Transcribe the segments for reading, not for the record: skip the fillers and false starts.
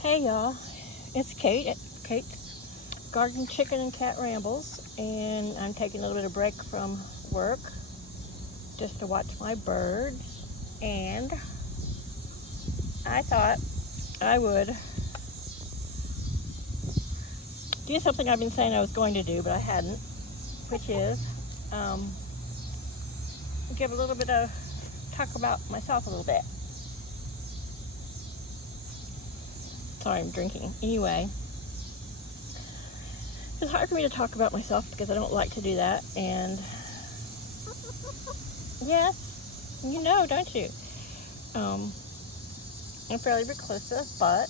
Hey y'all, it's Kate at Garden Chicken and Cat Rambles, and I'm taking a little bit of break from work just to watch my birds. And I thought I would do something I've been saying I was going to do, but I hadn't, which is give a little bit of talk about myself a little bit. Sorry, I'm drinking. Anyway, it's hard for me to talk about myself because I don't like to do that. And yes, you know, don't you? I'm fairly reclusive, but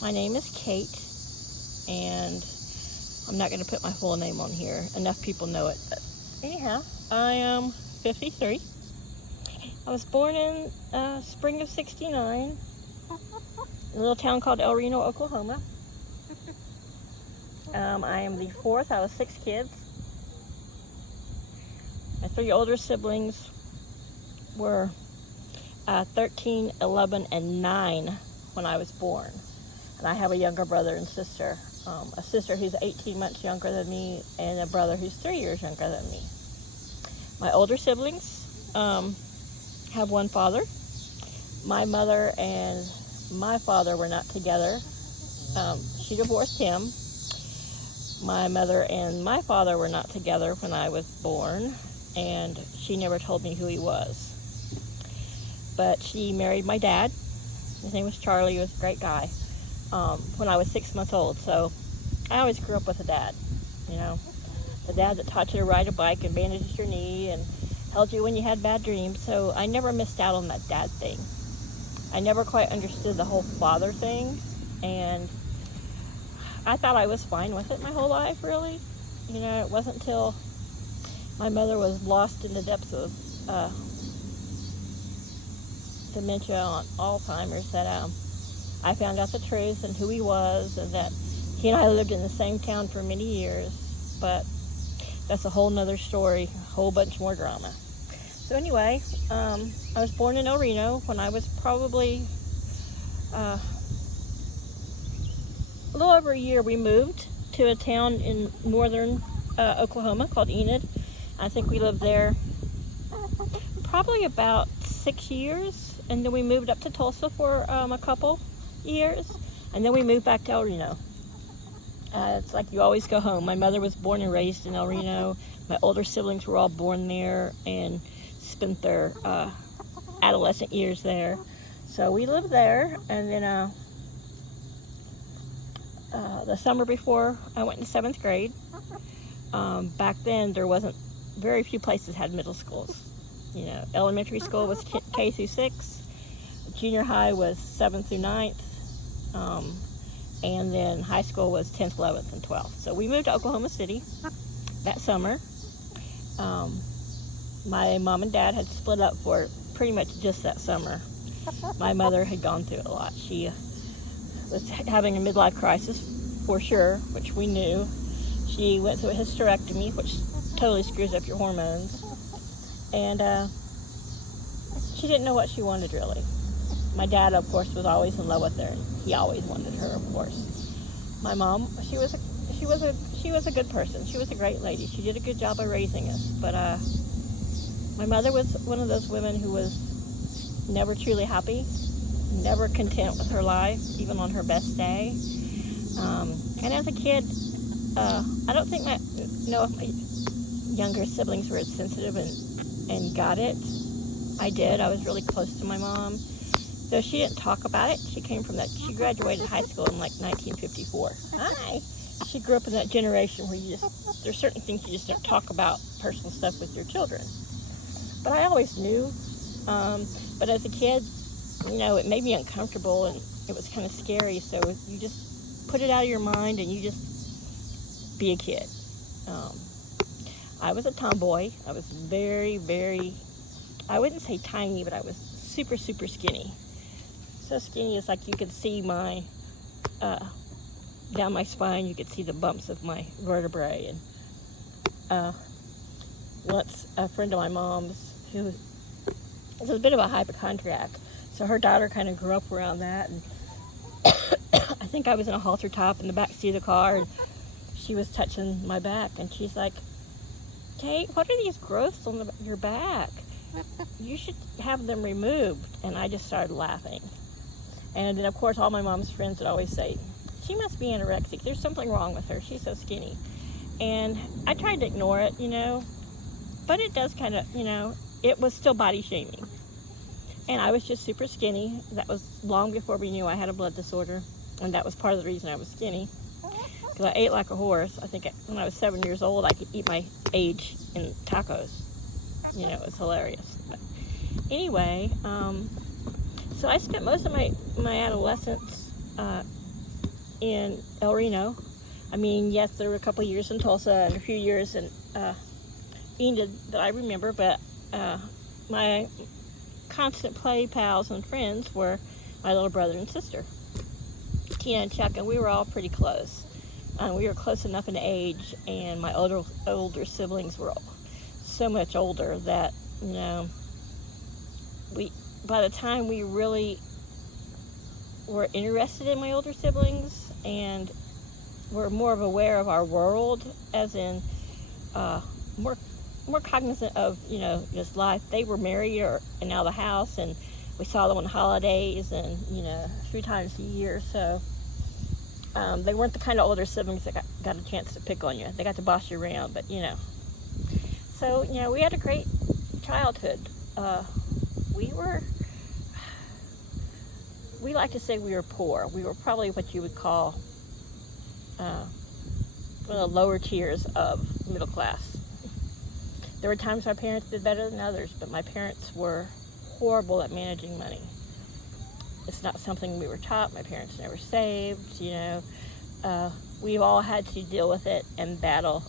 my name is Kate, and I'm not going to put my full name on here. Enough people know it. But anyhow, I am 53. I was born in spring of '69 in a little town called El Reno, Oklahoma. I am the fourth out of 6 kids. My 3 older siblings were 13, 11, and 9 when I was born. And I have a younger brother and sister. A sister who's 18 months younger than me, and a brother who's 3 years younger than me. My older siblings have one father. My mother and my father were not together. She divorced him. My mother and my father were not together when I was born, and she never told me who he was. But she married my dad. His name was Charlie. He was a great guy. When I was 6 months old. So I always grew up with a dad, you know. The dad that taught you to ride a bike and bandaged your knee and held you when you had bad dreams. So I never missed out on that dad thing. I never quite understood the whole father thing, and I thought I was fine with it my whole life, really. You know, it wasn't until my mother was lost in the depths of dementia and Alzheimer's that I found out the truth and who he was, and that he and I lived in the same town for many years. But that's a whole nother story, a whole bunch more drama. So anyway, I was born in El Reno. When I was probably a little over a year, we moved to a town in northern Oklahoma called Enid. I think we lived there probably about 6 years, and then we moved up to Tulsa for a couple years, and then we moved back to El Reno. It's like you always go home. My mother was born and raised in El Reno. My older siblings were all born there and spent their adolescent years there. So we lived there, and then the summer before I went into 7th grade, back then there wasn't, very few places had middle schools. You know, elementary school was K through 6, junior high was 7th through 9th, and then high school was 10th, 11th, and 12th. So we moved to Oklahoma City that summer. My mom and dad had split up for pretty much just that summer. My mother had gone through a lot. She was having a midlife crisis, for sure, which we knew. She went through a hysterectomy, which totally screws up your hormones. And she didn't know what she wanted, really. My dad, of course, was always in love with her, and he always wanted her, of course. My mom, she was a good person. She was a great lady. She did a good job of raising us. But my mother was one of those women who was never truly happy, never content with her life, even on her best day. And as a kid, I don't think my younger siblings were as sensitive and got it. I did. I was really close to my mom. Though she didn't talk about it. She came from that. She graduated high school in like 1954. Hi. She grew up in that generation where there's certain things you just don't talk about, personal stuff with your children. But I always knew. But as a kid, you know, it made me uncomfortable, and it was kind of scary. So you just put it out of your mind, and you just be a kid. I was a tomboy. I was very, very, I wouldn't say tiny, but I was super, super skinny. So skinny is like you could see my, down my spine, you could see the bumps of my vertebrae. And once a friend of my mom's, who was a bit of a hypochondriac, so her daughter kind of grew up around that, and think I was in a halter top in the back seat of the car, and she was touching my back, and she's like, Kate, what are these growths on your back? You should have them removed. And I just started laughing. And then, of course, all my mom's friends would always say, she must be anorexic. There's something wrong with her. She's so skinny. And I tried to ignore it, but it does kind of, it was still body shaming. And I was just super skinny. That was long before we knew I had a blood disorder. And that was part of the reason I was skinny. Because I ate like a horse. I think when I was 7 years old, I could eat my age in tacos. It was hilarious. But anyway, so I spent most of my adolescence in El Reno. I mean, yes, there were a couple of years in Tulsa and a few years in Enid that I remember, but my constant play pals and friends were my little brother and sister, Tina and Chuck, and we were all pretty close. We were close enough in age, and my older siblings were so much older that, by the time we really were interested in my older siblings and were more of aware of our world, as in more cognizant of, just life. They were married or and out of the house, and we saw them on holidays and, a few times a year. So they weren't the kind of older siblings that got a chance to pick on you. They got to boss you around, but, So, we had a great childhood. We like to say we were poor. We were probably what you would call one of the lower tiers of middle class. There were times my parents did better than others, but my parents were horrible at managing money. It's not something we were taught. My parents never saved, We've all had to deal with it and battle,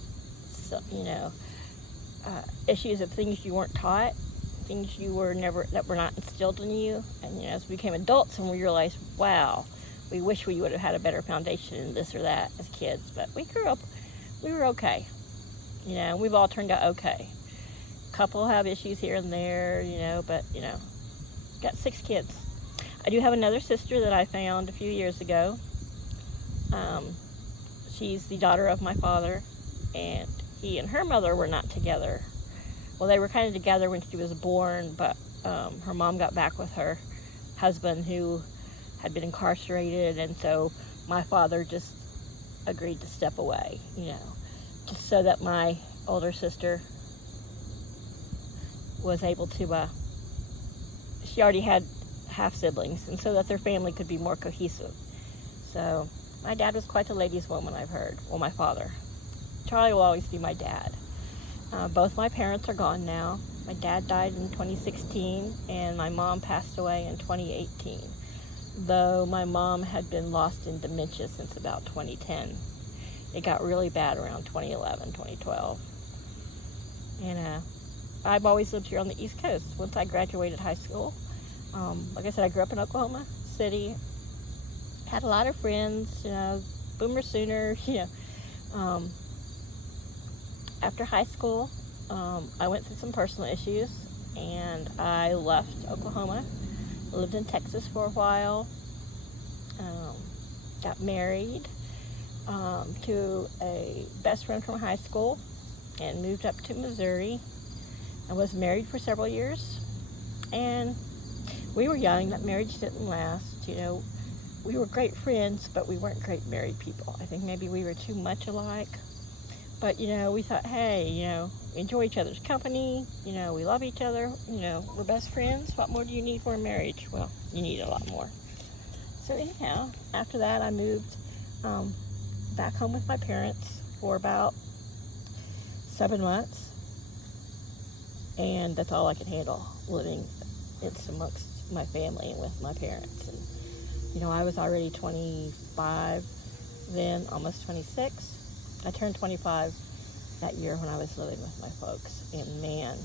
issues of things you weren't taught, things that were not instilled in you. And, as we became adults and we realized, wow, we wish we would have had a better foundation in this or that as kids. But we grew up, we were okay. We've all turned out okay. A couple have issues here and there, but, got 6 kids. I do have another sister that I found a few years ago. She's the daughter of my father, and he and her mother were not together. Well, they were kind of together when she was born, but her mom got back with her husband, who had been incarcerated, and so my father just agreed to step away, just so that my older sister was able to, she already had half siblings, and so that their family could be more cohesive. So my dad was quite the ladies' woman, I've heard. Well, my father. Charlie will always be my dad. Both my parents are gone now. My dad died in 2016, and my mom passed away in 2018, though my mom had been lost in dementia since about 2010. It got really bad around 2011, 2012. And I've always lived here on the East Coast. Once I graduated high school, like I said, I grew up in Oklahoma City, had a lot of friends, Boomer Sooner, After high school, I went through some personal issues, and I left Oklahoma, lived in Texas for a while, got married to a best friend from high school, and moved up to Missouri. I was married for several years, and we were young. That marriage didn't last. We were great friends, but we weren't great married people. I think maybe we were too much alike. But, we thought, hey, we enjoy each other's company. We love each other. We're best friends. What more do you need for a marriage? Well, you need a lot more. So anyhow, after that, I moved back home with my parents for about 7 months. And that's all I could handle, living amongst my family and with my parents. And, I was already 25 then, almost 26. I turned 25 that year when I was living with my folks. And man,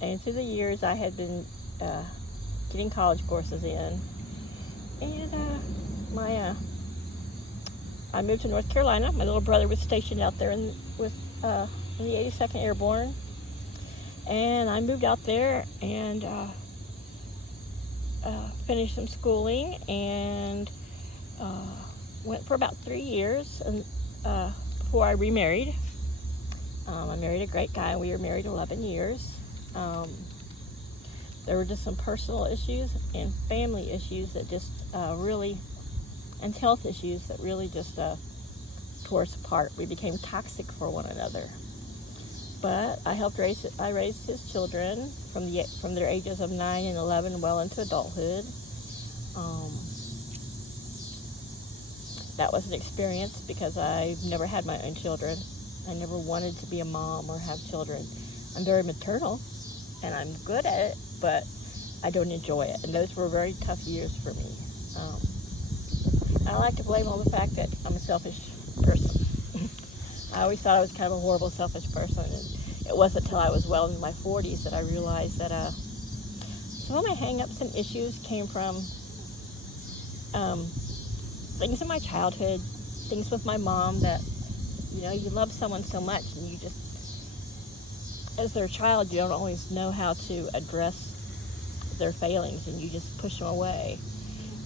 and through the years I had been getting college courses in. And I moved to North Carolina. My little brother was stationed out there in the 82nd Airborne. And I moved out there, and finished some schooling and went for about 3 years and before I remarried. I married a great guy. We were married 11 years. There were just some personal issues and family issues that just really, and health issues that really just tore us apart. We became toxic for one another. But I raised his children from their ages of 9 and 11 well into adulthood. That was an experience because I've never had my own children. I never wanted to be a mom or have children. I'm very maternal, and I'm good at it, but I don't enjoy it. And those were very tough years for me. I like to blame on the fact that I'm a selfish person. I always thought I was kind of a horrible, selfish person, and it wasn't until I was well into my 40s that I realized that some of my hang-ups and issues came from things in my childhood, things with my mom that, you love someone so much, and you just, as their child, you don't always know how to address their failings, and you just push them away.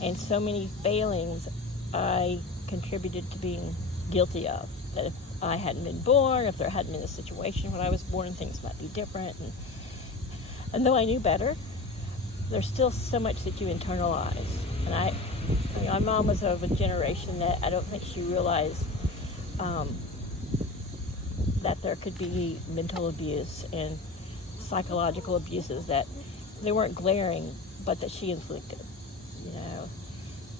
And so many failings I contributed to being guilty of, that if I hadn't been born, if there hadn't been a situation when I was born, things might be different. And though I knew better, there's still so much that you internalize. And my mom was of a generation that I don't think she realized that there could be mental abuse and psychological abuses that they weren't glaring, but that she inflicted,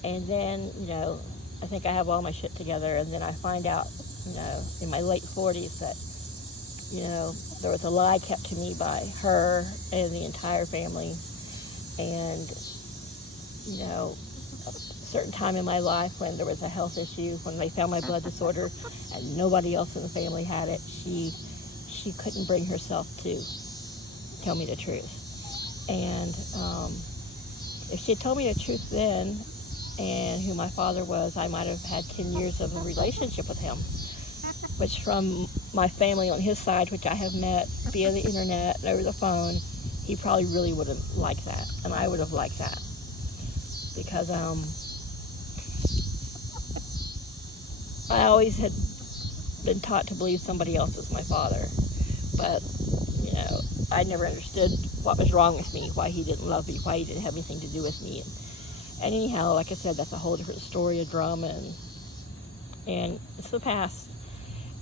And then, I think I have all my shit together, and then I find out, in my late 40s that, there was a lie kept to me by her and the entire family. And, a certain time in my life when there was a health issue, when they found my blood disorder and nobody else in the family had it, she couldn't bring herself to tell me the truth. And if she had told me the truth then, and who my father was, I might have had 10 years of a relationship with him, which from my family on his side, which I have met via the internet and over the phone, he probably really would have liked that, and I would have liked that, because I always had been taught to believe somebody else was my father, but I never understood what was wrong with me, why he didn't love me, why he didn't have anything to do with me. And anyhow, like I said, that's a whole different story of drama, and it's the past,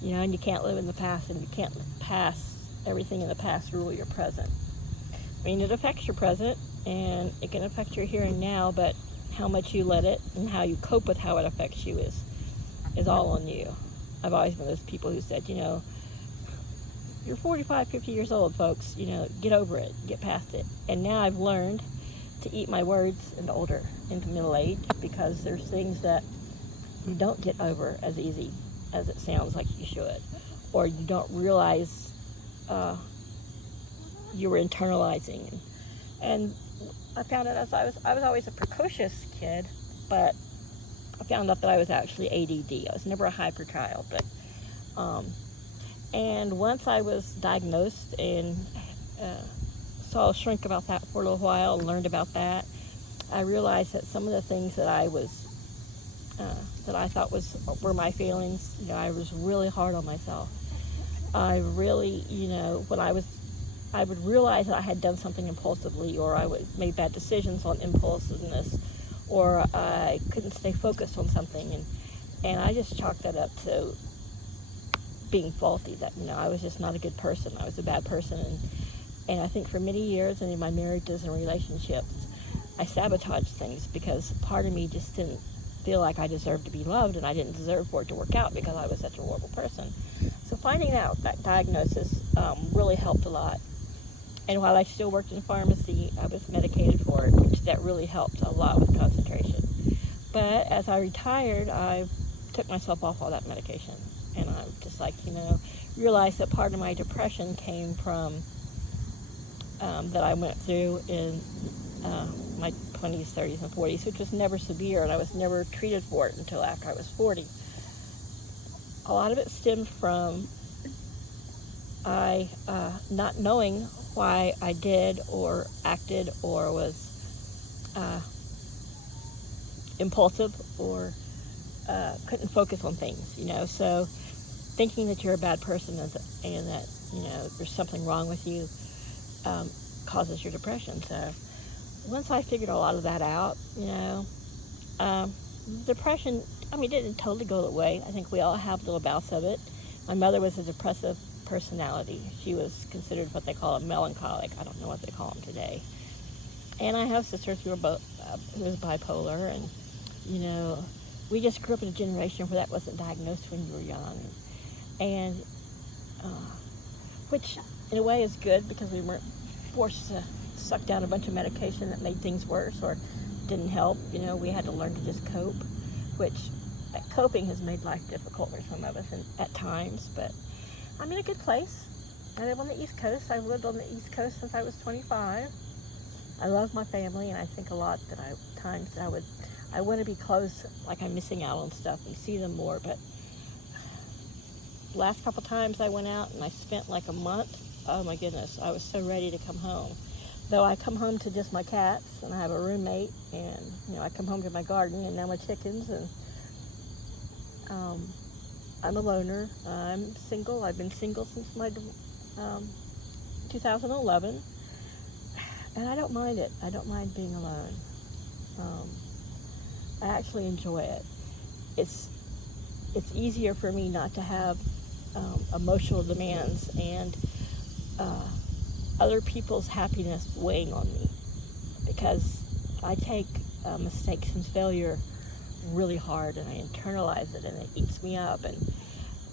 and you can't live in the past, and you can't pass everything in the past rule your present. I mean, it affects your present, and it can affect your here and now, but how much you let it and how you cope with how it affects you is all on you. I've always been those people who said, you're 45, 50 years old, folks, get over it, get past it. And now I've learned to eat my words into middle age, because there's things that you don't get over as easy as it sounds like you should, or you don't realize you were internalizing. And I found out I was always a precocious kid, but I found out that I was actually ADD. I was never a hyper child, but and once I was diagnosed and saw a shrink about that for a little while, learned about that, I realized that some of the things that I thought were my feelings, I was really hard on myself. I really, when I would realize that I had done something impulsively, or I would make bad decisions on impulsiveness, or I couldn't stay focused on something, and I just chalked that up to being faulty, that I was just not a good person. I was a bad person, and I think for many years, and in my marriages and relationships, I sabotaged things because part of me just didn't feel like I deserved to be loved, and I didn't deserve for it to work out because I was such a horrible person. So finding out that diagnosis really helped a lot. And while I still worked in pharmacy, I was medicated for it, which that really helped a lot with concentration. But as I retired, I took myself off all that medication. And I just realized that part of my depression came from that I went through in my 20s, 30s, and 40s, which was never severe, and I was never treated for it until after I was 40. A lot of it stemmed from not knowing why I did or acted or was impulsive or couldn't focus on things, So thinking that you're a bad person and that, there's something wrong with you causes your depression. So once I figured a lot of that out, depression, didn't totally go away. I think we all have little bouts of it. My mother was a depressive personality. She was considered what they call a melancholic. I don't know what they call them today. And I have sisters who was bipolar, and we just grew up in a generation where that wasn't diagnosed when you were young, and which in a way is good because we weren't forced to suck down a bunch of medication that made things worse or didn't help. We had to learn to just cope, which that coping has made life difficult for some of us at times, but I'm in a good place. I live on the East Coast. I've lived on the East Coast since I was 25. I love my family, and I think a lot that I want to be close, like I'm missing out on stuff and see them more, but last couple times I went out and I spent like a month, oh my goodness, I was so ready to come home. Though I come home to just my cats, and I have a roommate, and I come home to my garden and now my chickens, and I'm a loner. I'm single. I've been single since my 2011, and I don't mind it. I don't mind being alone. I actually enjoy it. It's easier for me not to have emotional demands and other people's happiness weighing on me, because I take mistakes and failure really hard, and I internalize it, and it eats me up. And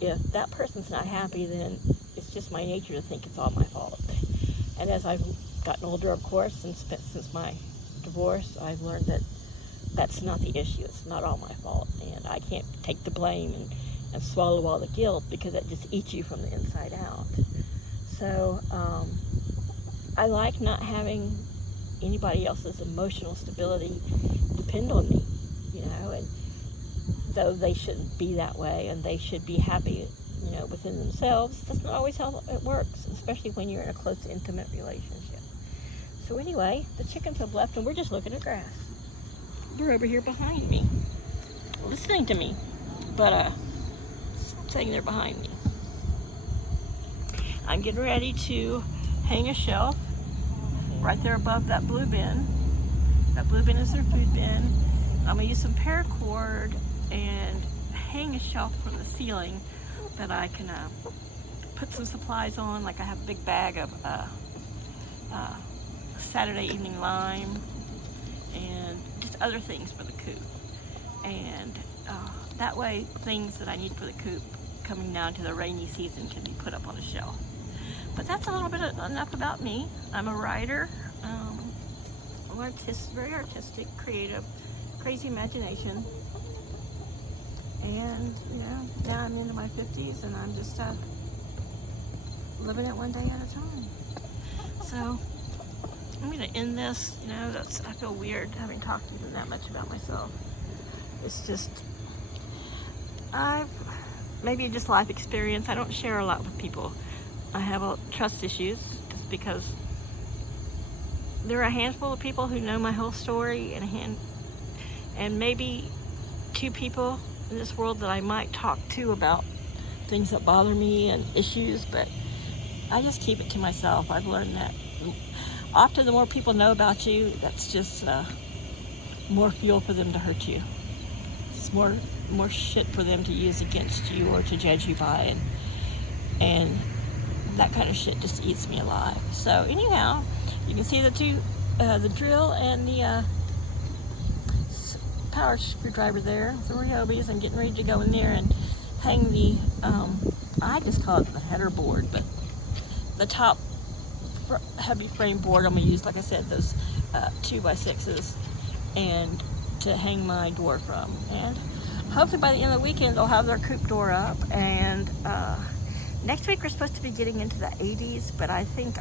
if that person's not happy, then it's just my nature to think it's all my fault. And as I've gotten older, of course, and since my divorce, I've learned that that's not the issue. It's not all my fault, and I can't take the blame and swallow all the guilt, because that just eats you from the inside out. So I like not having anybody else's emotional stability depend on me, and though they shouldn't be that way, and they should be happy, within themselves, that's not always how it works, especially when you're in a close, intimate relationship. So anyway, the chickens have left, and we're just looking at grass. They're over here behind me, listening to me, but saying they're behind me. I'm getting ready to hang a shelf right there above that blue bin. That blue bin is their food bin. I'm going to use some paracord and hang a shelf from the ceiling that I can put some supplies on. Like I have a big bag of Saturday evening lime and just other things for the coop. And that way things that I need for the coop coming down to the rainy season can be put up on a shelf. But that's a little bit enough about me. I'm a writer, very artistic, creative, crazy imagination. And, now I'm into my 50s, and I'm just living it one day at a time. So I'm going to end this. I feel weird having talked even that much about myself. It's just, maybe just life experience. I don't share a lot with people. I have trust issues just because there are a handful of people who know my whole story, and maybe 2 people in this world that I might talk to about things that bother me and issues, but I just keep it to myself. I've learned that often the more people know about you, that's just more fuel for them to hurt you. It's more shit for them to use against you or to judge you by, and that kind of shit just eats me alive. So anyhow, you can see the drill and the power screwdriver there, the Ryobi's. I'm getting ready to go in there and hang the, I just call it the header board, but the top heavy frame board I'm going to use, like I said, those 2x6s, and to hang my door from. And hopefully by the end of the weekend they'll have their coop door up, and next week we're supposed to be getting into the 80s, but I think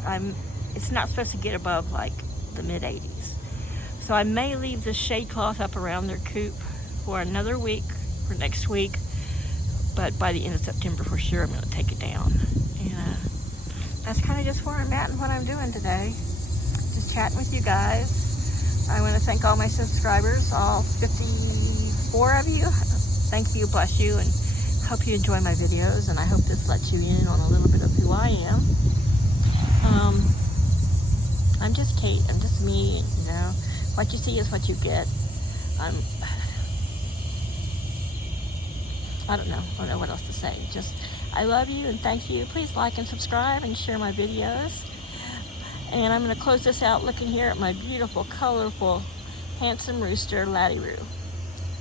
it's not supposed to get above like the mid 80s. So I may leave the shade cloth up around their coop for another week, for next week, but by the end of September for sure I'm going to take it down. And that's kind of just where I'm at and what I'm doing today. Just chatting with you guys. I want to thank all my subscribers, all 54 of you. Thank you, bless you, and hope you enjoy my videos, and I hope this lets you in on a little bit of who I am. I'm just Kate. I'm just me, you know. What you see is what you get. I don't know what else to say. Just, I love you and thank you. Please like and subscribe and share my videos. And I'm going to close this out looking here at my beautiful, colorful, handsome rooster, Laddie Roo.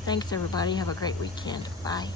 Thanks, everybody. Have a great weekend. Bye.